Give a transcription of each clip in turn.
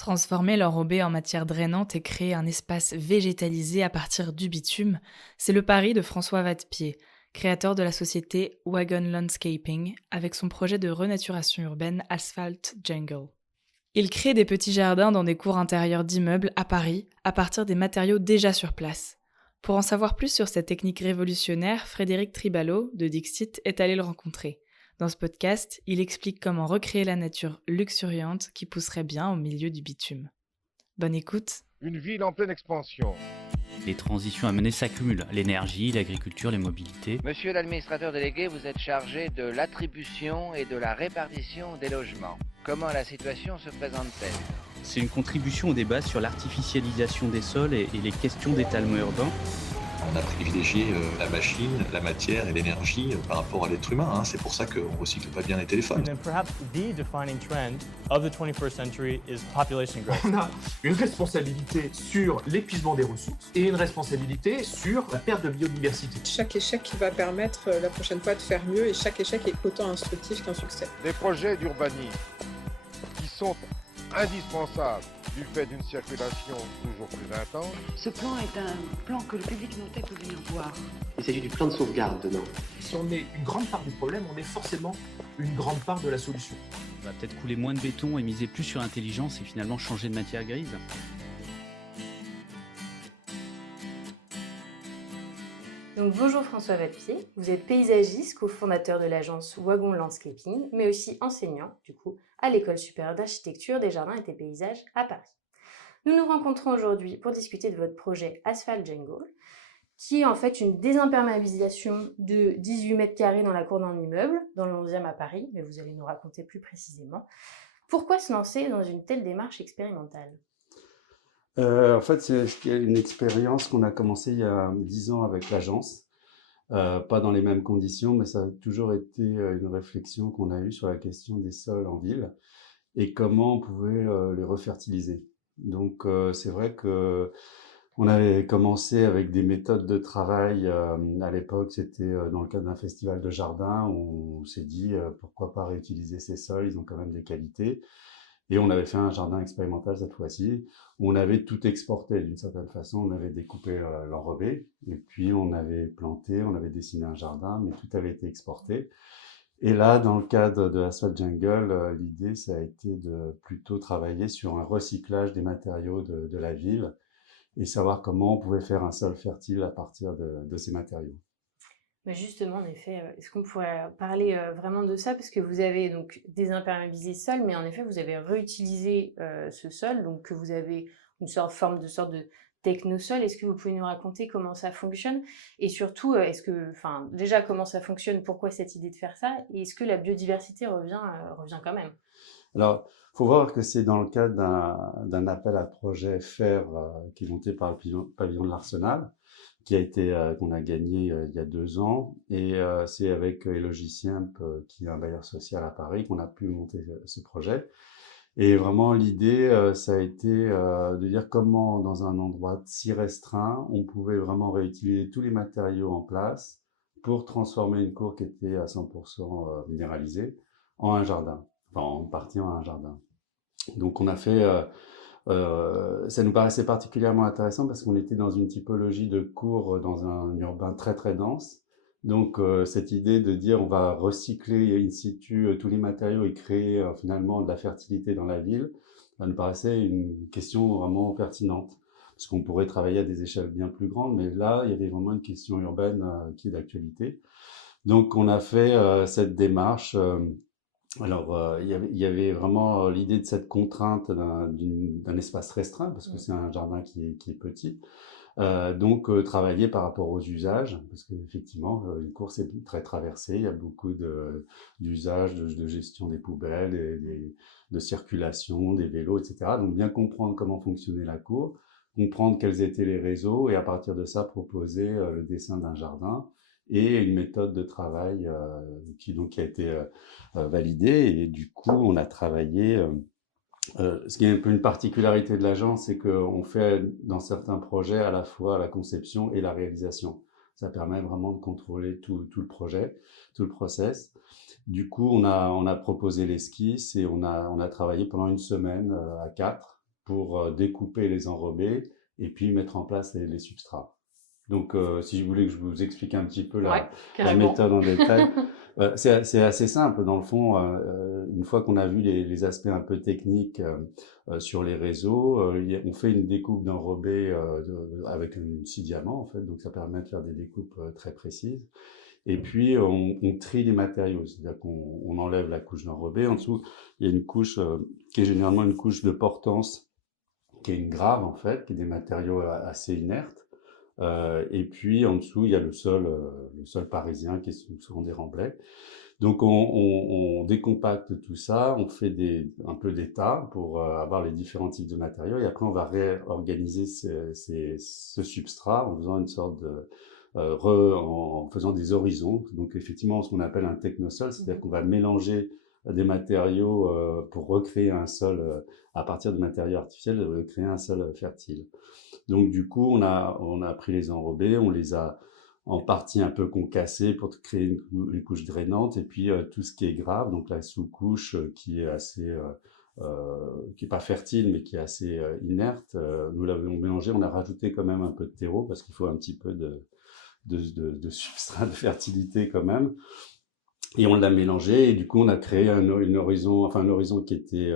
Transformer l'enrobé en matière drainante et créer un espace végétalisé à partir du bitume, c'est le pari de François Vadepied, créateur de la société Wagon Landscaping, avec son projet de renaturation urbaine Asphalt Jungle. Il crée des petits jardins dans des cours intérieures d'immeubles à Paris, à partir des matériaux déjà sur place. Pour en savoir plus sur cette technique révolutionnaire, Frédéric Tribalo, de Dixit, est allé le rencontrer. Dans ce podcast, il explique comment recréer la nature luxuriante qui pousserait bien au milieu du bitume. Bonne écoute. Une ville en pleine expansion. Les transitions à mener s'accumulent, l'énergie, l'agriculture, les mobilités. Monsieur l'administrateur délégué, vous êtes chargé de l'attribution et de la répartition des logements. Comment la situation se présente-t-elle ? C'est une contribution au débat sur l'artificialisation des sols et les questions d'étalement urbain. On a privilégié la machine, la matière et l'énergie par rapport à l'être humain. C'est pour ça qu'on ne recycle pas bien les téléphones. And perhaps the defining trend of the 21st century is population growth. On a une responsabilité sur l'épuisement des ressources et une responsabilité sur la perte de biodiversité. Chaque échec va permettre la prochaine fois de faire mieux et chaque échec est autant instructif qu'un succès. Des projets d'urbanisme qui sont indispensables du fait d'une circulation toujours plus intense. Ce plan est un plan que le public notait peut venir voir. Il s'agit du plan de sauvegarde dedans. Si on est une grande part du problème, on est forcément une grande part de la solution. On va peut-être couler moins de béton et miser plus sur l'intelligence et finalement changer de matière grise. Donc, bonjour François Vadepied, vous êtes paysagiste, cofondateur de l'agence Wagon Landscaping, mais aussi enseignant, à l'École supérieure d'architecture des jardins et des paysages à Paris. Nous nous rencontrons aujourd'hui pour discuter de votre projet Asphalt Jungle, qui est en fait une désimperméabilisation de 18 mètres carrés dans la cour d'un immeuble, dans le 11e à Paris, mais vous allez nous raconter plus précisément. Pourquoi se lancer dans une telle démarche expérimentale ? En fait, c'est une expérience qu'on a commencé il y a 10 ans avec l'agence. Pas dans les mêmes conditions, mais ça a toujours été une réflexion qu'on a eue sur la question des sols en ville et comment on pouvait les refertiliser. Donc, c'est vrai que on avait commencé avec des méthodes de travail. À l'époque, c'était dans le cadre d'un festival de jardin où on s'est dit pourquoi pas réutiliser ces sols, ils ont quand même des qualités. Et on avait fait un jardin expérimental cette fois-ci, où on avait tout exporté d'une certaine façon. On avait découpé l'enrobé, et puis on avait planté, on avait dessiné un jardin, mais tout avait été exporté. Et là, dans le cadre de Asphalt Jungle, l'idée, ça a été de plutôt travailler sur un recyclage des matériaux de la ville, et savoir comment on pouvait faire un sol fertile à partir de ces matériaux. Mais justement, en effet, est-ce qu'on pourrait parler vraiment de ça ? Parce que vous avez donc désimperméabilisé ce sol, mais en effet, vous avez réutilisé ce sol, donc que vous avez une sorte de technosol. Est-ce que vous pouvez nous raconter comment ça fonctionne ? Et surtout, déjà, comment ça fonctionne ? Pourquoi cette idée de faire ça ? Et est-ce que la biodiversité revient quand même ? Alors, il faut voir que c'est dans le cadre d'un appel à projet FAIR qui est monté par le pavillon de l'Arsenal, qu'on a gagné il y a 2 ans, et c'est avec Elogiciemp, qui est un bailleur social à Paris, qu'on a pu monter ce projet. Et vraiment l'idée, ça a été de dire comment dans un endroit si restreint, on pouvait vraiment réutiliser tous les matériaux en place pour transformer une cour qui était à 100% minéralisée en un jardin, enfin en partie en un jardin. Donc on a fait... ça nous paraissait particulièrement intéressant parce qu'on était dans une typologie de cours dans un urbain très très dense. Donc cette idée de dire on va recycler in situ tous les matériaux et créer finalement de la fertilité dans la ville, ça nous paraissait une question vraiment pertinente. Parce qu'on pourrait travailler à des échelles bien plus grandes, mais là il y avait vraiment une question urbaine qui est d'actualité. Donc on a fait cette démarche. Alors, il y avait vraiment l'idée de cette contrainte d'un espace restreint, parce que c'est un jardin qui est petit. Donc, travailler par rapport aux usages, parce qu'effectivement, une cour, c'est très traversée. Il y a beaucoup d'usages, de gestion des poubelles, de circulation, des vélos, etc. Donc, bien comprendre comment fonctionnait la cour, comprendre quels étaient les réseaux, et à partir de ça, proposer le dessin d'un jardin et une méthode de travail qui a été validée. Et du coup, on a travaillé... ce qui est un peu une particularité de l'agence, c'est qu'on fait dans certains projets à la fois la conception et la réalisation. Ça permet vraiment de contrôler tout le projet, tout le process. Du coup, on a proposé l'esquisse et on a travaillé pendant une semaine à 4 pour découper les enrobés et puis mettre en place les substrats. Donc, si vous voulez que je vous explique un petit peu la méthode en détail, c'est assez simple. Dans le fond, une fois qu'on a vu les aspects un peu techniques sur les réseaux, on fait une découpe d'enrobé avec une scie diamant, en fait. Donc, ça permet de faire des découpes très précises. Et puis, on trie les matériaux, c'est-à-dire qu'on enlève la couche d'enrobé. En dessous, il y a une couche qui est généralement une couche de portance, qui est une grave, en fait, qui est des matériaux assez inertes. Et puis, en dessous, il y a le sol parisien, qui est souvent des remblais. Donc, on décompacte tout ça, on fait un peu d'état pour avoir les différents types de matériaux. Et après, on va réorganiser ce substrat en faisant une sorte de... en faisant des horizons. Donc, effectivement, ce qu'on appelle un technosol, c'est-à-dire qu'on va mélanger des matériaux pour recréer un sol à partir de matériaux artificiels, créer un sol fertile. Donc, du coup, on a pris les enrobés, on les a en partie un peu concassés pour créer une couche drainante, et puis tout ce qui est grave, donc la sous-couche qui est assez, qui est pas fertile, mais qui est assez inerte, nous l'avons mélangé, on a rajouté quand même un peu de terreau, parce qu'il faut un petit peu de substrat de fertilité quand même. Et on l'a mélangé, et du coup, on a créé un horizon qui était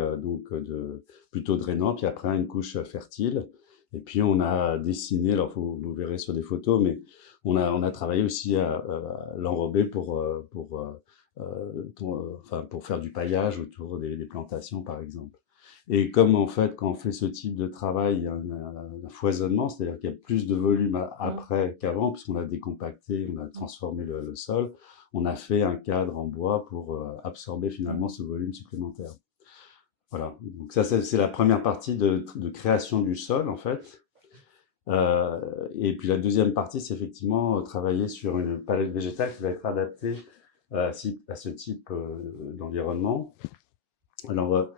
plutôt drainant, puis après une couche fertile. Et puis, on a dessiné, alors vous verrez sur des photos, mais on a travaillé aussi à l'enrober pour faire du paillage autour des plantations, par exemple. Et comme, en fait, quand on fait ce type de travail, il y a un foisonnement, c'est-à-dire qu'il y a plus de volume après qu'avant, puisqu'on a décompacté, on a transformé le sol, on a fait un cadre en bois pour absorber finalement ce volume supplémentaire. Voilà, donc ça c'est la première partie de création du sol, en fait. Et puis la deuxième partie, c'est effectivement travailler sur une palette végétale qui va être adaptée à ce type d'environnement. Alors,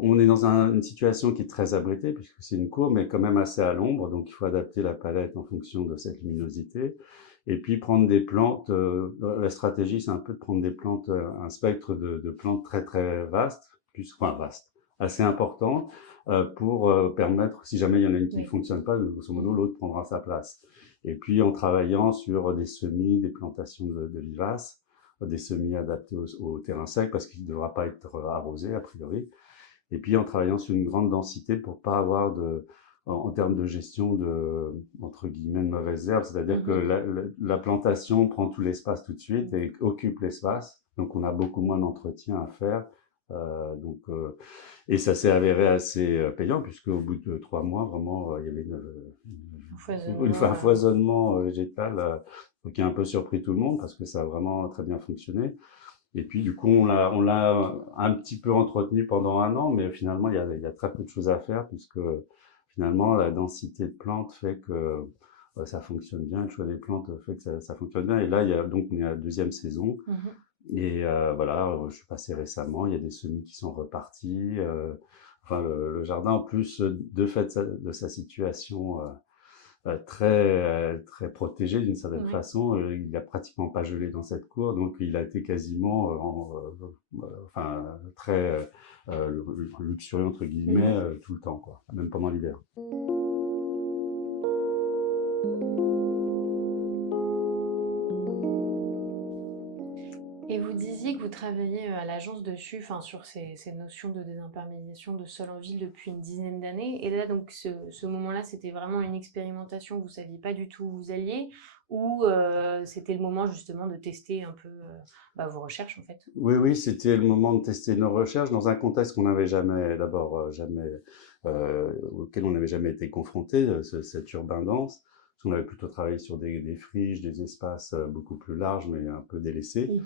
on est dans une situation qui est très abritée, puisque c'est une cour, mais quand même assez à l'ombre, donc il faut adapter la palette en fonction de cette luminosité. Et puis prendre des plantes, la stratégie c'est un peu de prendre des plantes, un spectre de plantes très très vaste, assez important, pour permettre, si jamais il y en a une qui ne fonctionne pas, grosso modo l'autre prendra sa place. Et puis en travaillant sur des semis, des plantations de vivaces, des semis adaptés au terrain sec, parce qu'il ne devra pas être arrosé a priori. Et puis en travaillant sur une grande densité pour pas avoir en termes de gestion entre guillemets, de mauvaises herbes, c'est-à-dire que la plantation prend tout l'espace tout de suite et occupe l'espace, donc on a beaucoup moins d'entretien à faire. Et ça s'est avéré assez payant, puisque au bout de 3 mois, vraiment, il y avait un foisonnement végétal qui a un peu surpris tout le monde, parce que ça a vraiment très bien fonctionné. Et puis, du coup, on l'a un petit peu entretenu pendant 1 an, mais finalement, il y a très peu de choses à faire, puisque finalement, la densité de plantes fait que ça fonctionne bien, le choix des plantes fait que ça fonctionne bien. Et là, on est à la 2e saison. Et voilà, je suis passé récemment, il y a des semis qui sont repartis. Le jardin, en plus, de fait de sa situation très, très protégée d'une certaine façon, il n'a pratiquement pas gelé dans cette cour, donc il a été quasiment très luxurieux, entre guillemets, tout le temps, quoi, même pendant l'hiver. Et vous disiez que vous travaillez à l'agence dessus, sur ces notions de désimperméabilisation de sol en ville depuis une dizaine d'années. Et là, donc, ce moment-là, c'était vraiment une expérimentation, vous ne saviez pas du tout où vous alliez, ou c'était le moment justement de tester un peu vos recherches, en fait? Oui, c'était le moment de tester nos recherches dans un contexte qu'on n'avait jamais, auquel on n'avait jamais été confronté, cette urbain dense. On avait plutôt travaillé sur des friches, des espaces beaucoup plus larges, mais un peu délaissés.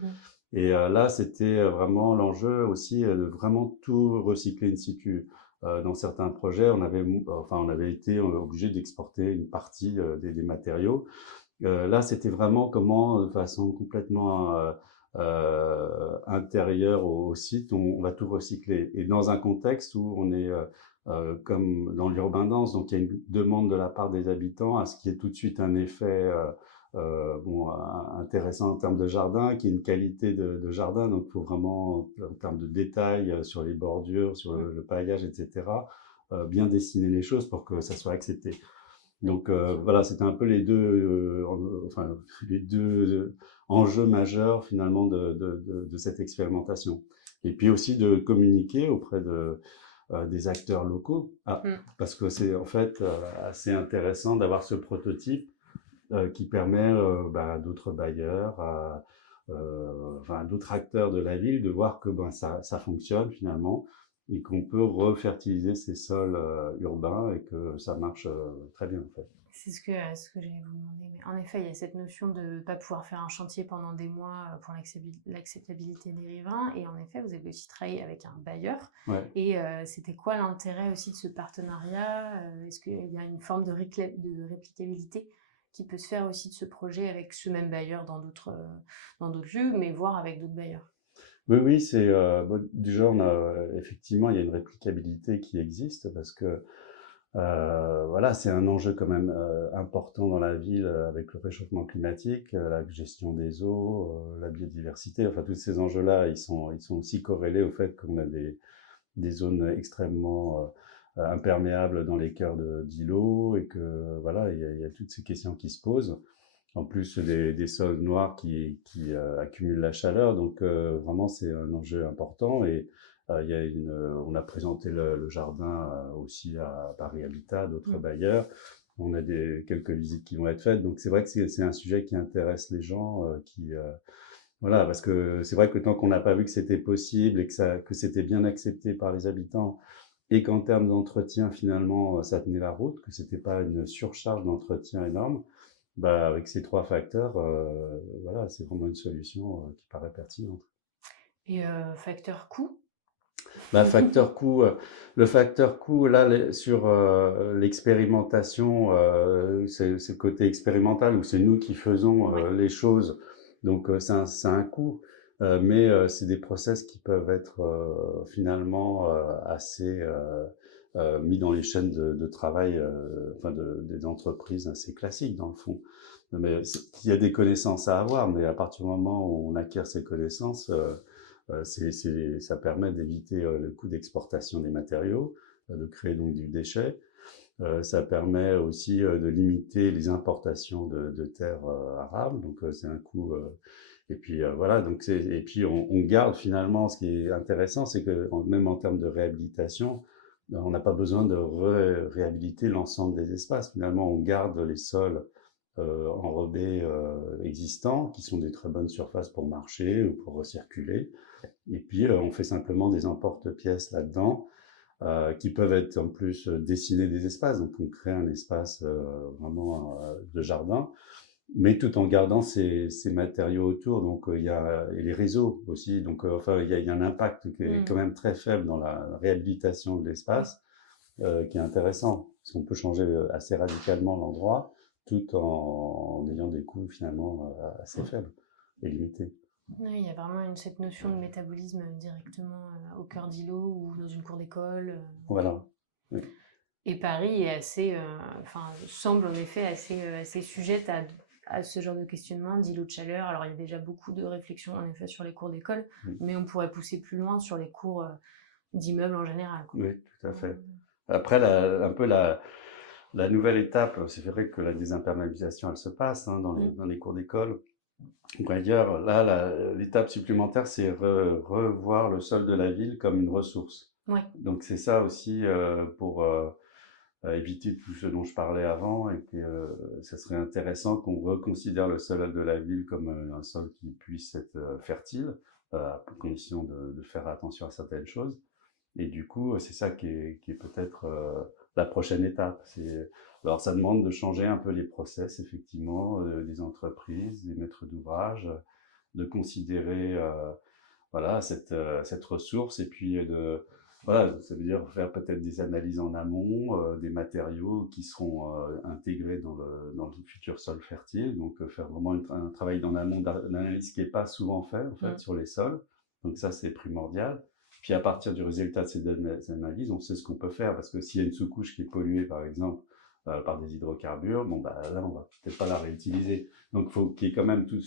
Et là, c'était vraiment l'enjeu aussi de vraiment tout recycler in situ. Dans certains projets, on avait été obligé d'exporter une partie des matériaux. Là, c'était vraiment comment, de façon complètement intérieure au site, on va tout recycler. Et dans un contexte où on est comme dans l'urbain dense, donc il y a une demande de la part des habitants à ce qu'il y ait tout de suite un effet intéressant en termes de jardin, qui est une qualité de jardin, donc il faut vraiment, en termes de détails sur les bordures, sur le paillage, etc., bien dessiner les choses pour que ça soit accepté. Donc voilà, c'était un peu les deux enjeux majeurs finalement de cette expérimentation. Et puis aussi de communiquer auprès des acteurs locaux, parce que c'est en fait assez intéressant d'avoir ce prototype qui permet à d'autres bailleurs, à d'autres acteurs de la ville de voir que ça fonctionne finalement et qu'on peut refertiliser ces sols urbains et que ça marche très bien en fait. C'est ce que j'allais vous demander. Mais en effet, il y a cette notion de ne pas pouvoir faire un chantier pendant des mois pour l'acceptabilité des riverains. Et en effet, vous avez aussi travaillé avec un bailleur. Ouais. Et c'était quoi l'intérêt aussi de ce partenariat? Est-ce qu'il y a une forme de réplicabilité qui peut se faire aussi de ce projet avec ce même bailleur dans d'autres lieux, mais voire avec d'autres bailleurs? Oui, c'est déjà effectivement il y a une réplicabilité qui existe parce que voilà, c'est un enjeu quand même important dans la ville avec le réchauffement climatique, la gestion des eaux, la biodiversité. Enfin, tous ces enjeux-là, ils sont aussi corrélés au fait qu'on a des zones extrêmement imperméables dans les cœurs d'îlots et que voilà, il y a toutes ces questions qui se posent. En plus des sols noirs qui accumulent la chaleur, donc vraiment c'est un enjeu important. Et on a présenté le jardin aussi à Paris Habitat, d'autres bailleurs. On a quelques visites qui vont être faites, donc c'est vrai que c'est un sujet qui intéresse les gens, voilà, parce que c'est vrai que tant qu'on n'a pas vu que c'était possible et que c'était bien accepté par les habitants et qu'en termes d'entretien finalement ça tenait la route, que c'était pas une surcharge d'entretien énorme. Avec ces 3 facteurs, voilà, c'est vraiment une solution qui paraît pertinente. Et facteur coût? Facteur coût, le facteur coût, là, sur l'expérimentation, c'est le côté expérimental où c'est nous qui faisons les choses. Donc, c'est un coût, mais c'est des process qui peuvent être finalement assez mis dans les chaînes de travail des entreprises assez classiques dans le fond. Mais il y a des connaissances à avoir, mais à partir du moment où on acquiert ces connaissances, ça permet d'éviter le coût d'exportation des matériaux, de créer donc du déchet. Ça permet aussi de limiter les importations de terres arables, donc c'est un coût. Et puis voilà, donc et puis on garde finalement, ce qui est intéressant, c'est que même en termes de réhabilitation, on n'a pas besoin de réhabiliter l'ensemble des espaces. Finalement, on garde les sols enrobés existants, qui sont des très bonnes surfaces pour marcher ou pour recirculer. Et puis, on fait simplement des emporte-pièces là-dedans, qui peuvent être en plus dessiner des espaces. Donc, on crée un espace vraiment de jardin, mais tout en gardant ces matériaux autour. Donc, et les réseaux aussi. Donc, il y a un impact qui est quand même très faible dans la réhabilitation de l'espace, qui est intéressant. Parce qu'on peut changer assez radicalement l'endroit, tout en ayant des coûts finalement assez faibles et limités. Oui, il y a vraiment cette notion de métabolisme directement au cœur d'îlot ou dans une cour d'école. Voilà. Oui. Et Paris est semble en effet assez sujette à ce genre de questionnement d'îlots de chaleur. Alors il y a déjà beaucoup de réflexions en effet sur les cours d'école, mais on pourrait pousser plus loin sur les cours d'immeubles en général, quoi. Oui, tout à fait. Après, la nouvelle étape, c'est vrai que la désimperméabilisation, elle se passe dans les cours d'école. D'ailleurs, là, l'étape supplémentaire, c'est revoir le sol de la ville comme une ressource. Ouais. Donc c'est ça aussi pour éviter tout ce dont je parlais avant, et que ça serait intéressant qu'on reconsidère le sol de la ville comme un sol qui puisse être fertile, à condition de faire attention à certaines choses. Et du coup, c'est ça qui est peut-être la prochaine étape. Alors, ça demande de changer un peu les process, effectivement, des entreprises, des maîtres d'ouvrage, de considérer voilà, cette ressource, et puis voilà, ça veut dire faire peut-être des analyses en amont, des matériaux qui seront intégrés dans le futur sol fertile, donc faire vraiment un travail en amont d'analyse qui n'est pas souvent fait, en fait, sur les sols. Donc ça, c'est primordial. Puis à partir du résultat de ces analyses, on sait ce qu'on peut faire, parce que s'il y a une sous-couche qui est polluée, par exemple, par des hydrocarbures, là, on va peut-être pas la réutiliser. Donc, il faut qu'il y ait quand même tout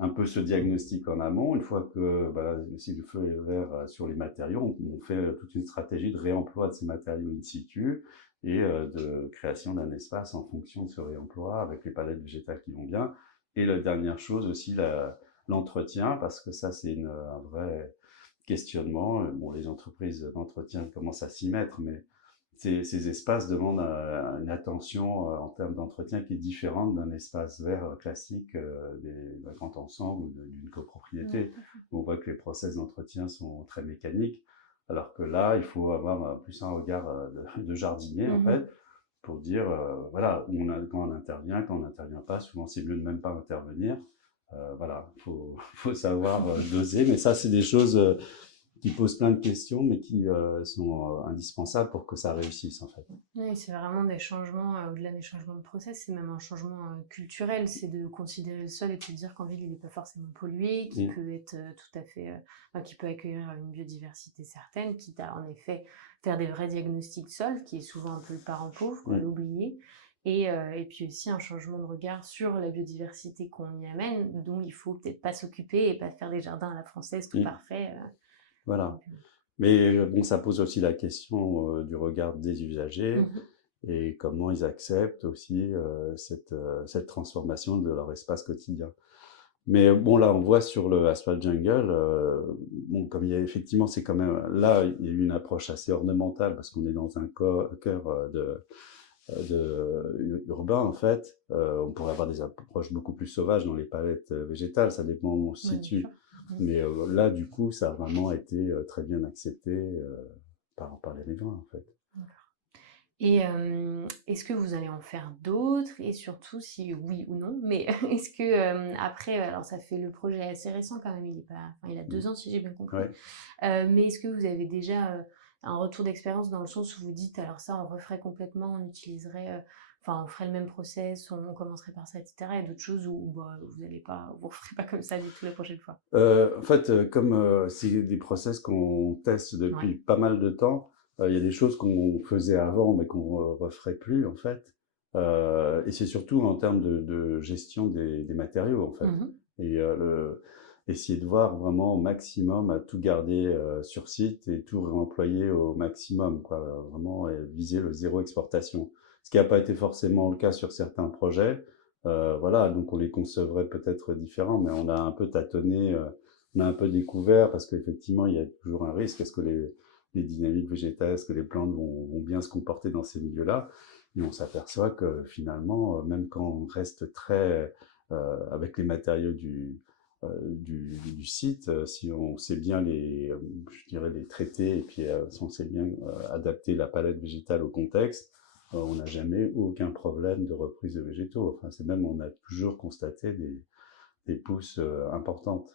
un peu ce diagnostic en amont. Une fois que si le feu est vert sur les matériaux, on fait toute une stratégie de réemploi de ces matériaux in situ et de création d'un espace en fonction de ce réemploi avec les palettes végétales qui vont bien. Et la dernière chose aussi, l'entretien, parce que ça c'est un vrai questionnement. Bon, les entreprises d'entretien commencent à s'y mettre, mais ces espaces demandent une attention en termes d'entretien qui est différente d'un espace vert classique d'un grand ensemble ou d'une copropriété. On voit que les process d'entretien sont très mécaniques, alors que là, il faut avoir plus un regard de jardinier, en fait, pour dire, voilà, quand on intervient, quand on n'intervient pas. Souvent, c'est mieux de même pas intervenir. Voilà, faut savoir doser, mais ça, c'est des choses qui posent plein de questions, mais qui sont indispensables pour que ça réussisse, en fait. Oui, c'est vraiment des changements, au-delà des changements de process, c'est même un changement culturel, c'est de considérer le sol et de se dire qu'en ville, il n'est pas forcément pollué, qu'il peut être tout à fait, qu'il peut accueillir une biodiversité certaine, quitte à, en effet, faire des vrais diagnostics sol, qui est souvent un peu le parent pauvre, l'oublier. Et puis aussi un changement de regard sur la biodiversité qu'on y amène, dont il faut peut-être pas s'occuper et pas faire des jardins à la française tout parfaits. Voilà. Mais bon, ça pose aussi la question du regard des usagers et comment ils acceptent aussi cette transformation de leur espace quotidien. Mais bon, là, on voit sur le Asphalt Jungle, bon, comme il y a effectivement, c'est quand même, là, il y a eu une approche assez ornementale parce qu'on est dans un cœur urbain, en fait. On pourrait avoir des approches beaucoup plus sauvages dans les palettes végétales, ça dépend où on se situe. Mais là, du coup, ça a vraiment été très bien accepté par les riverains, en fait. Et est-ce que vous allez en faire d'autres? Et surtout, si oui ou non, mais est-ce que après, alors ça fait le projet assez récent quand même, il a 2 ans si j'ai bien compris. Mais est-ce que vous avez déjà un retour d'expérience dans le sens où vous dites, alors ça, on referait complètement, on utiliserait... on ferait le même process, on commencerait par ça, etc. Et d'autres choses où vous ne ferez pas comme ça du tout la prochaine fois. En fait, comme c'est des process qu'on teste depuis pas mal de temps, il y a des choses qu'on faisait avant mais qu'on ne referait plus, en fait. Et c'est surtout en termes de gestion des matériaux, en fait. Et essayer de voir vraiment au maximum à tout garder sur site et tout réemployer au maximum, quoi. Vraiment viser le zéro exportation. Ce qui n'a pas été forcément le cas sur certains projets. Voilà, donc on les concevrait peut-être différents, mais on a un peu tâtonné, on a un peu découvert, parce qu'effectivement, il y a toujours un risque. Est-ce que les dynamiques végétales, est-ce que les plantes vont bien se comporter dans ces milieux-là? Et on s'aperçoit que finalement, même quand on reste très avec les matériaux du site, si on sait bien les traiter, et puis si on sait bien adapter la palette végétale au contexte, on n'a jamais aucun problème de reprise de végétaux. Enfin, on a toujours constaté des pousses importantes.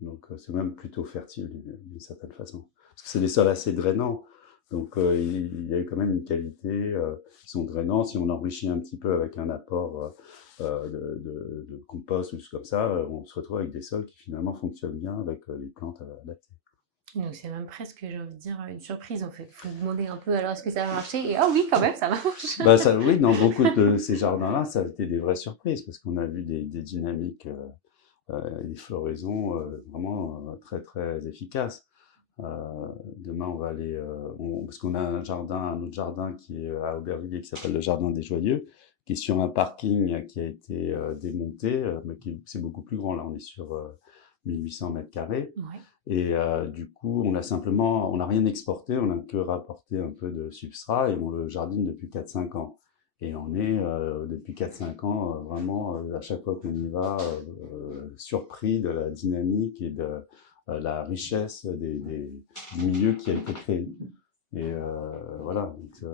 Donc, c'est même plutôt fertile d'une certaine façon. Parce que c'est des sols assez drainants. Donc, il y a eu quand même une qualité qui sont drainants. Si on enrichit un petit peu avec un apport de compost ou comme ça, on se retrouve avec des sols qui finalement fonctionnent bien avec les plantes adaptées. Donc c'est même presque, j'ai envie de dire, une surprise en fait. Il faut demander un peu alors est-ce que ça va marcher et oui quand même ça marche. Oui, dans beaucoup de ces jardins-là, ça a été des vraies surprises parce qu'on a vu des dynamiques et des floraisons vraiment très très efficaces. Demain on va aller, parce qu'on a un autre jardin qui est à Aubervilliers qui s'appelle le Jardin des Joyeux, qui est sur un parking qui a été démonté, mais c'est beaucoup plus grand. Là on est sur 1800 mètres carrés. Et du coup, on n'a rien exporté, on n'a que rapporté un peu de substrat et on le jardine depuis 4-5 ans. Et on est depuis 4-5 ans vraiment, à chaque fois qu'on y va, surpris de la dynamique et de la richesse du milieu qui a été créé. Et voilà, donc,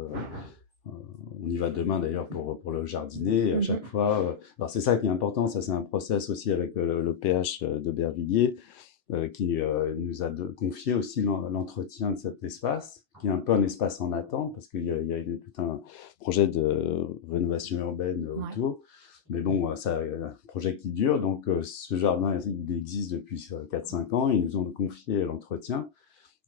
on y va demain d'ailleurs pour le jardiner. Et à chaque fois, alors c'est ça qui est important, ça c'est un process aussi avec le PH d'Aubervilliers, qui nous a confié aussi l'entretien de cet espace, qui est un peu un espace en attente, parce qu'il y a tout un projet de rénovation urbaine autour. Mais bon, c'est un projet qui dure, donc ce jardin, il existe depuis 4-5 ans, ils nous ont confié l'entretien.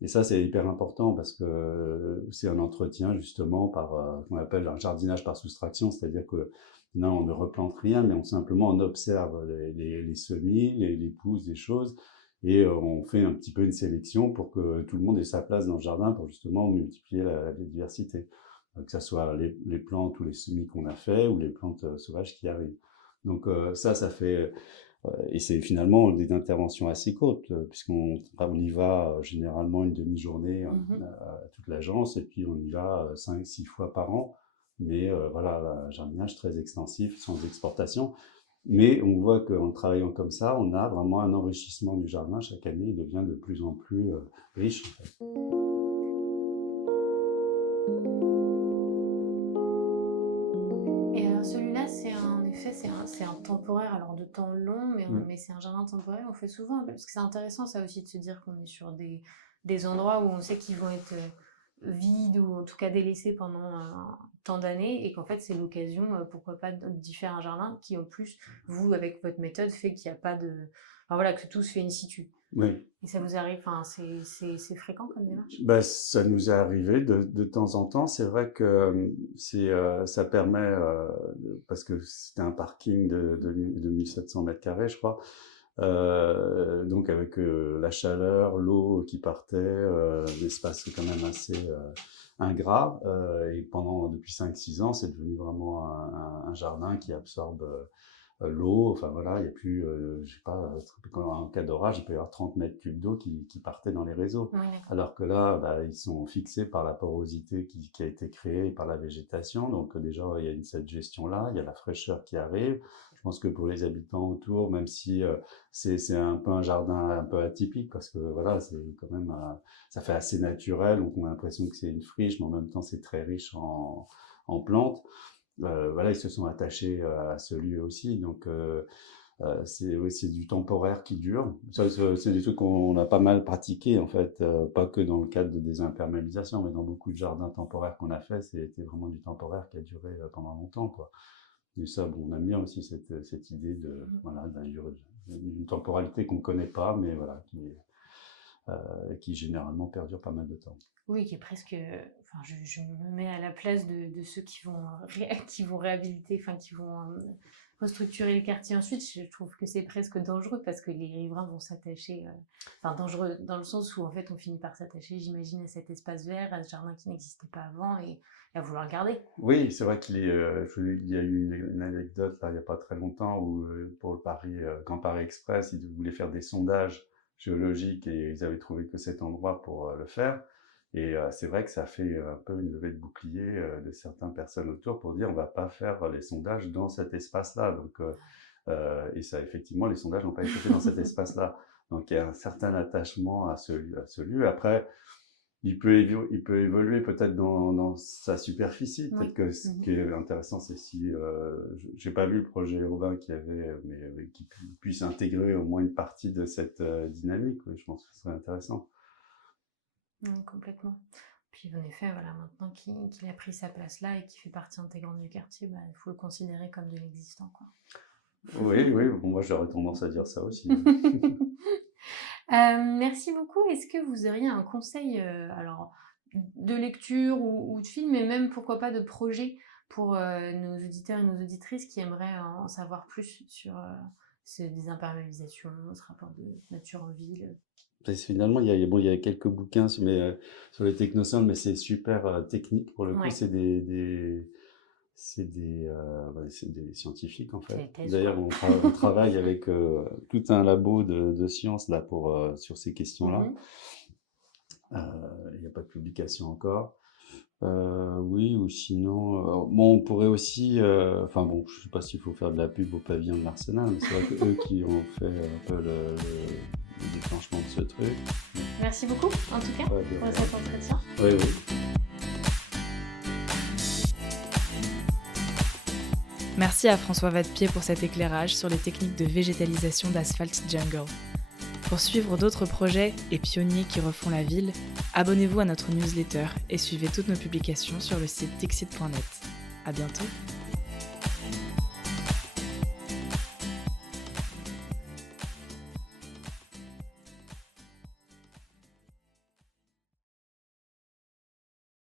Et ça, c'est hyper important parce que c'est un entretien justement qu'on appelle un jardinage par soustraction, c'est-à-dire que non, on ne replante rien, mais on observe les semis, les pousses, des choses, et on fait un petit peu une sélection pour que tout le monde ait sa place dans le jardin pour justement multiplier la biodiversité. Que ce soit les plantes ou les semis qu'on a fait ou les plantes sauvages qui arrivent. Donc ça fait... Et c'est finalement des interventions assez courtes, puisqu'on y va généralement une demi-journée à toute l'agence, et puis on y va 5-6 fois par an. Mais voilà, un jardinage très extensif, sans exportation. Mais on voit qu'en travaillant comme ça, on a vraiment un enrichissement du jardin. Chaque année, il devient de plus en plus riche, en fait. Et alors celui-là, c'est un temporaire, alors de temps long, mais c'est un jardin temporaire. On fait souvent, parce que c'est intéressant ça aussi de se dire qu'on est sur des endroits où on sait qu'ils vont être vides ou en tout cas délaissés pendant tant d'années, et qu'en fait c'est l'occasion, pourquoi pas, d'y faire un jardin qui en plus, vous avec votre méthode, fait qu'il n'y a pas de... Enfin voilà, que tout se fait in situ. Oui. Et ça vous arrive, enfin c'est fréquent comme démarche? Ça nous est arrivé de temps en temps. C'est vrai que ça permet, parce que c'était un parking de 1700 mètres carrés, je crois, donc avec la chaleur, l'eau qui partait, l'espace est quand même assez ingrat, et depuis 5-6 ans, c'est devenu vraiment un jardin qui absorbe l'eau. Enfin voilà, il n'y a plus, je sais pas, en cas d'orage, il peut y avoir 30 mètres cubes d'eau qui partaient dans les réseaux. Ouais, alors que là, ils sont fixés par la porosité qui a été créée par la végétation. Donc déjà, il y a cette gestion-là, il y a la fraîcheur qui arrive. Je pense que pour les habitants autour, même si c'est un peu un jardin un peu atypique, parce que voilà, c'est quand même, ça fait assez naturel, donc on a l'impression que c'est une friche, mais en même temps c'est très riche en plantes. Voilà, ils se sont attachés à ce lieu aussi, donc c'est du temporaire qui dure. Ça, c'est des trucs qu'on a pas mal pratiqué en fait, pas que dans le cadre de désimperméabilisation, mais dans beaucoup de jardins temporaires qu'on a fait, c'était vraiment du temporaire qui a duré pendant longtemps, quoi. Et ça, bon, on aime bien aussi cette idée voilà, d'une temporalité qu'on ne connaît pas, mais voilà, qui généralement perdure pas mal de temps. Oui, qui est presque... Enfin, je me mets à la place de ceux qui vont réhabiliter, enfin, qui vont restructurer le quartier ensuite. Je trouve que c'est presque dangereux parce que les riverains vont s'attacher... Enfin, dangereux dans le sens où, en fait, on finit par s'attacher, j'imagine, à cet espace vert, à ce jardin qui n'existait pas avant, et à vouloir le garder. Oui, c'est vrai qu'il y a eu une anecdote, là, il n'y a pas très longtemps, où pour le Grand Paris Express, ils voulaient faire des sondages géologiques et ils avaient trouvé que cet endroit pour le faire. Et c'est vrai que ça fait un peu une levée de bouclier de certaines personnes autour pour dire on va pas faire les sondages dans cet espace-là. Donc, et ça, effectivement, les sondages n'ont pas été faits dans cet espace-là. Donc il y a un certain attachement à ce lieu. Après, il peut évoluer peut-être dans sa superficie. Oui. Peut-être que ce qui est intéressant, c'est si j'ai pas vu le projet urbain qu'il y avait, mais qui puisse intégrer au moins une partie de cette dynamique. Oui, je pense que ce serait intéressant. Complètement. Puis en effet, voilà, maintenant qu'il a pris sa place là et qu'il fait partie intégrante du quartier, il faut le considérer comme de l'existant, quoi. Oui, bon, moi j'aurais tendance à dire ça aussi. Merci beaucoup. Est-ce que vous auriez un conseil, alors, de lecture ou de film, mais même pourquoi pas de projet pour nos auditeurs et nos auditrices qui aimeraient en savoir plus sur ces désimperméabilisations, ce rapport de nature en ville? Finalement, il y a quelques bouquins sur les technosols, mais c'est super technique pour le coup. Ouais. C'est des scientifiques en fait. Thèses, D'ailleurs, on travaille avec tout un labo de sciences là sur ces questions-là. Il n'y a pas de publication encore. Oui, ou sinon, bon, on pourrait aussi, enfin bon, je sais pas s'il faut faire de la pub au pavillon de l'Arsenal, mais c'est vrai que eux qui ont fait un peu le déclenchement de ce truc. Merci beaucoup, en tout cas, pour cet entretien. Oui. Merci à François Vadepied pour cet éclairage sur les techniques de végétalisation d'Asphalt Jungle. Pour suivre d'autres projets et pionniers qui refont la ville, abonnez-vous à notre newsletter et suivez toutes nos publications sur le site dixit.net. À bientôt.